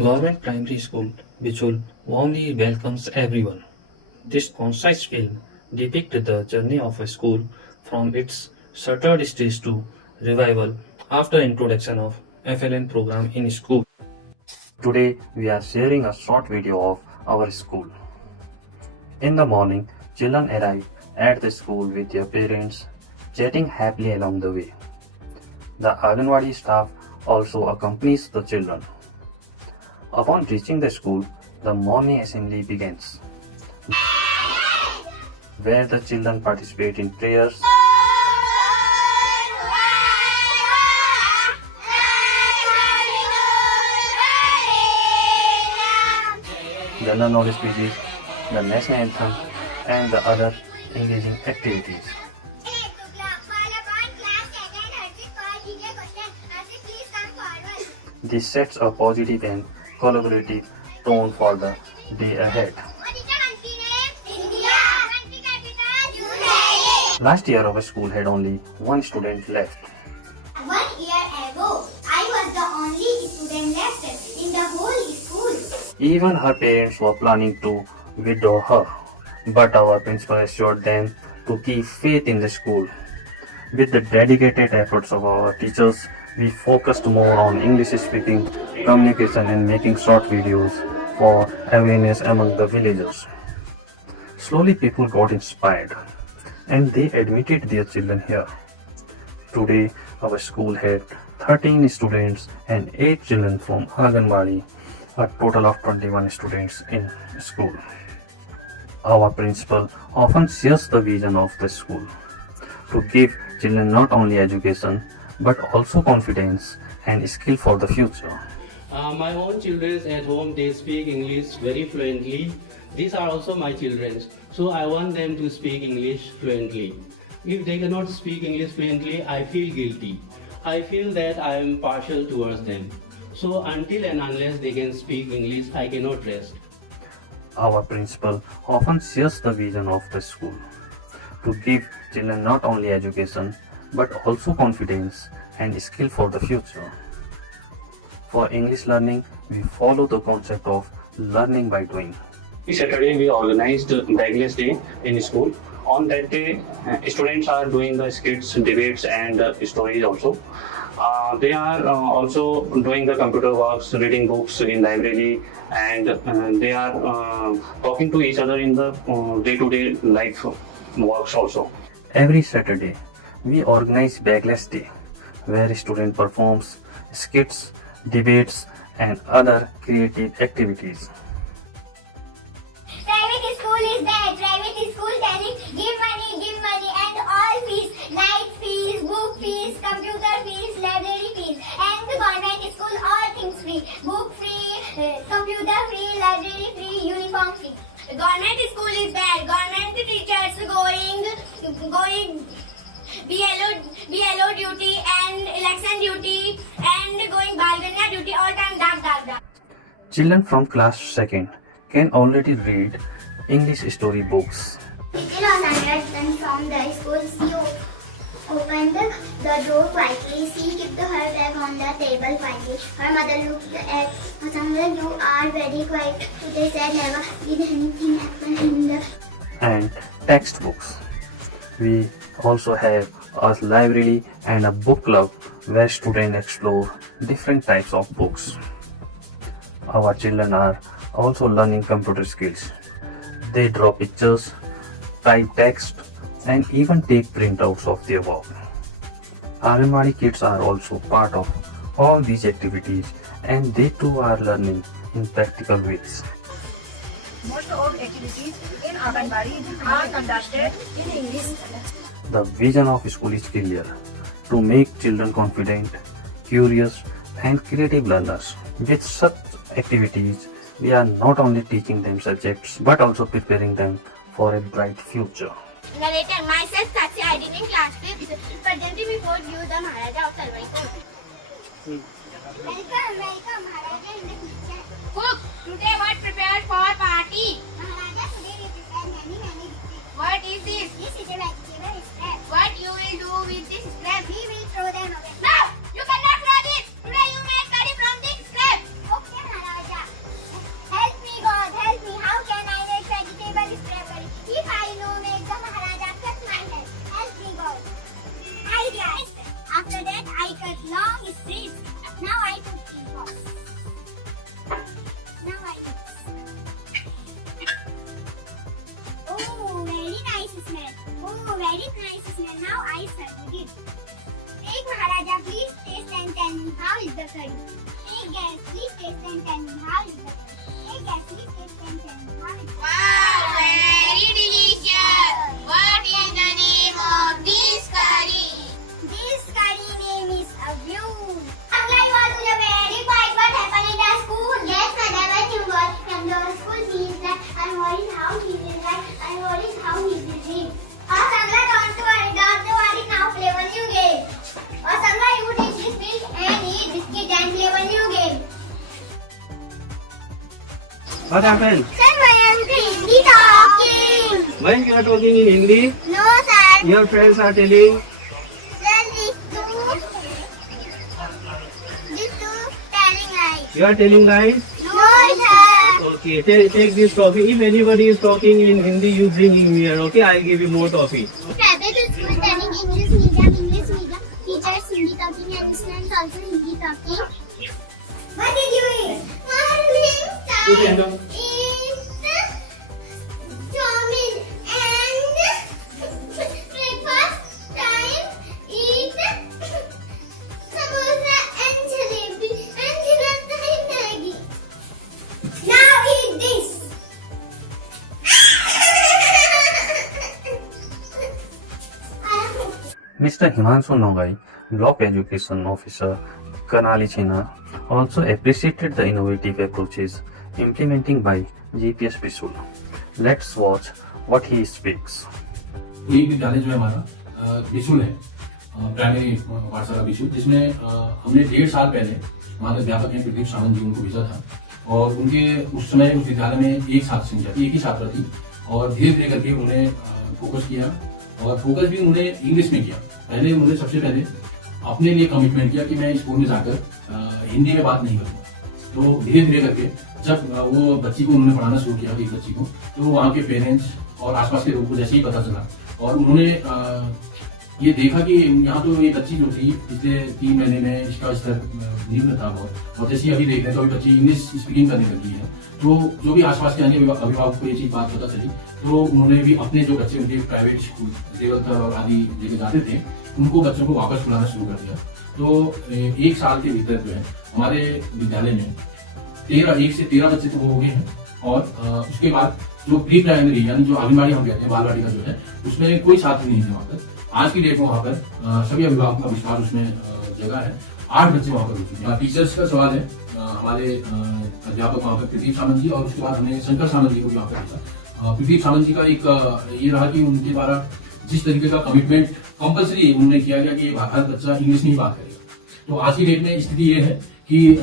Government Primary School, Bichul, warmly welcomes everyone. This concise film depicts the journey of a school from its shuttered stage to revival after introduction of FLN program in school. Today we are sharing a short video of our school. In the morning, children arrive at the school with their parents, chatting happily along the way. The Anganwadi staff also accompanies the children. Upon reaching the school, the morning assembly begins, where the children participate in prayers, general knowledge quizzes, the national anthem, and the other engaging activities. This sets a positive and collaborative tone for the day ahead. Last year our school had only one student left. 1 year ago, I was the only student left in the whole school. Even her parents were planning to withdraw her, but our principal assured them to keep faith in the school. With the dedicated efforts of our teachers, we focused more on English speaking, communication and making short videos for awareness among the villagers. Slowly people got inspired and they admitted their children here. Today our school had 13 students and 8 children from Anganwadi, a total of 21 students in school. Our principal often shares the vision of the school to give children not only education but also confidence and skill for the future. My own children at home, they speak English very fluently. These are also my children, so I want them to speak English fluently. If they cannot speak English fluently, I feel guilty. I feel that I am partial towards them. So until and unless they can speak English, I cannot rest. Our principal often shares the vision of the school to give children not only education but also confidence and skill for the future. For English learning, we follow the concept of learning by doing. This Saturday we organized Bagless Day in school. On that day, students are doing the skits, debates and stories also. They are also doing the computer works, reading books in library, and they are talking to each other in the day-to-day life works also. Every Saturday, we organize Bagless Day, where student performs skits, debates and other creative activities. Private school is bad. Private school telling give money and all fees, light fees, book fees, computer fees, library fees. And the government school all things free. Book free, computer free, library free, uniform free. The government school is bad. Government teachers going BLO duty and election duty and going Balgania duty all time dark. Children from class 2nd can already read English story books. Little on returned from the school, she opened the door quietly. She kept her bag on the table quietly. Her mother looked at Sandra. You are very quiet. They said never did anything happen in the... And textbooks. We also have a library and a book club where students explore different types of books. Our children are also learning computer skills. They draw pictures, type text, and even take printouts of their work. Anganwadi kids are also part of all these activities and they too are learning in practical ways. Most of activities in Anganwadi are conducted in English. The vision of school is clear: to make children confident, curious, and creative learners. With such activities, we are not only teaching them subjects but also preparing them for a bright future. Narrator, myself Sakshi, I did in class 5th. Presenting before you the Maharaja of Talwai Court. Welcome Maharaja in the kitchen. Cook, today what prepared for party? Maharaja, today we prepare many dishes. What is this? This is a vegetable scrap. What you will do with this scrap? We will throw them away. No! You cannot throw this! Today you make curry from this scrap! Okay, Maharaja. What happened? Sir, my uncle Hindi talking. Why you are talking in Hindi? No, sir. Your friends are telling. Sir, this two telling lies. You are telling lies. No, sir. Okay, take this coffee. If anybody is talking in Hindi, you bring him here. Okay, I'll give you more coffee. Private school telling English medium. Teachers Hindi talking and students also Hindi talking. What did you eat? Morning time is chomin and breakfast time is samosa and jalebi and dinner time Maggi. Now eat this. Mr. Himanshu Nogai, Block Education Officer, Karnali China, also appreciated the innovative approaches implementing by GPS Bisul. Let's watch what he speaks. ये विद्यालय जो है हमारा बिशुल है, primary पाठशाला बिशुल, जिसमें हमने 1.5 साल पहले हमारे अध्यापक हैं प्रदीप सावंत जी, उनको भेजा था। और उनके उस समय उस विद्यालय में एक छात्र संख्या थी, एक ही छात्रा थी। और धीरे धीरे करके उन्होंने फोकस किया, और फोकस भी उन्होंने इंग्लिश में किया। पहले उन्होंने सबसे पहले अपने लिए कमिटमेंट किया कि मैं स्कूल में जाकर हिंदी में बात नहीं करूँगा। तो धीरे धीरे करके जब वो बच्ची को उन्होंने पढ़ाना शुरू किया, एक बच्ची को, तो वहाँ के पेरेंट्स और आसपास के लोगों को जैसे ही पता चला, और उन्होंने ये देखा कि यहाँ तो ये बच्ची जो थी पिछले 3 महीने में इसका स्तर निम्न था बहुत, और जैसे अभी देख रहे हैं तो अभी बच्ची इंग्लिश स्पीकिंग करने लगी है। तो जो भी आसपास के अन्य अभिभावक को ये चीज बात पता चली, तो उन्होंने भी अपने जो बच्चे उनके प्राइवेट स्कूल देवता और आदि जगह जाते थे, उनको बच्चों को वापस बुलाना शुरू कर दिया। तो 1 साल के भीतर जो है हमारे विद्यालय में 1 से 13 बच्चे तो हो गए हैं। और उसके बाद जो प्री प्राइमरी यानी जो आंगनबाड़ी हम कहते हैं, बाल वाटिका जो है, उसमें कोई छात्र नहीं थे वहाँ पर। आज की डेट में वहाँ पर सभी अभिभावकों का विश्वास उसमें जगह है। 8 बच्चे वहाँ पर हो चुके हैं। टीचर्स का सवाल है, हमारे अध्यापक वहाँ पर प्रदीप सावंत जी, और उसके बाद हमने शंकर सावंत जी को भी वहाँ पर भेजा। प्रदीप सावंत जी का एक ये रहा कि उनके द्वारा जिस तरीके का कमिटमेंट कंपल्सरी उन्होंने किया गया कि हर बच्चा इंग्लिश में ही बात करेगा। तो आज की डेट में स्थिति ये है कि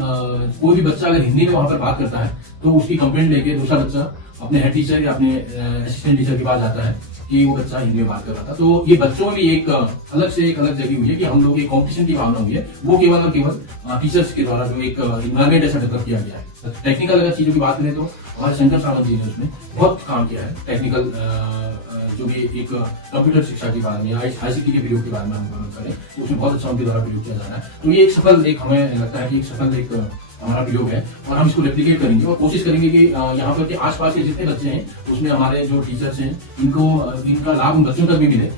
कोई भी बच्चा अगर हिंदी में वहाँ पर बात करता है, तो उसकी कंप्लेंट लेके दूसरा बच्चा अपने हेड टीचर या अपने असिस्टेंट टीचर के पास जाता है कि वो बच्चा हिंदी में बात कर रहा था। तो ये बच्चों में भी एक अलग जगी हुई है कि हम लोग एक कॉम्पिटिशन की भावना हुई है, वो केवल और केवल टीचर्स के द्वारा जो एक इन्वायरमेंट ऐसा डेवलप किया गया है। टेक्निकल अगर चीजों की बात करें तो हमारे शंकर सावंत जी ने उसमें बहुत काम किया है। टेक्निकल जो भी एक कंप्यूटर शिक्षा के बारे में या ICT के प्रयोग के बारे में हम करें, तो उसमें बहुत अच्छा उनके द्वारा प्रयोग किया जा रहा है। तो ये एक सफल, एक हमें लगता है कि एक सफल हमारा प्रयोग है, और हम इसको रेप्लिकेट करेंगे और कोशिश करेंगे कि यहाँ पर के आसपास के जितने बच्चे हैं उसमें हमारे जो टीचर्स हैं इनका लाभ उन बच्चों तक भी मिले।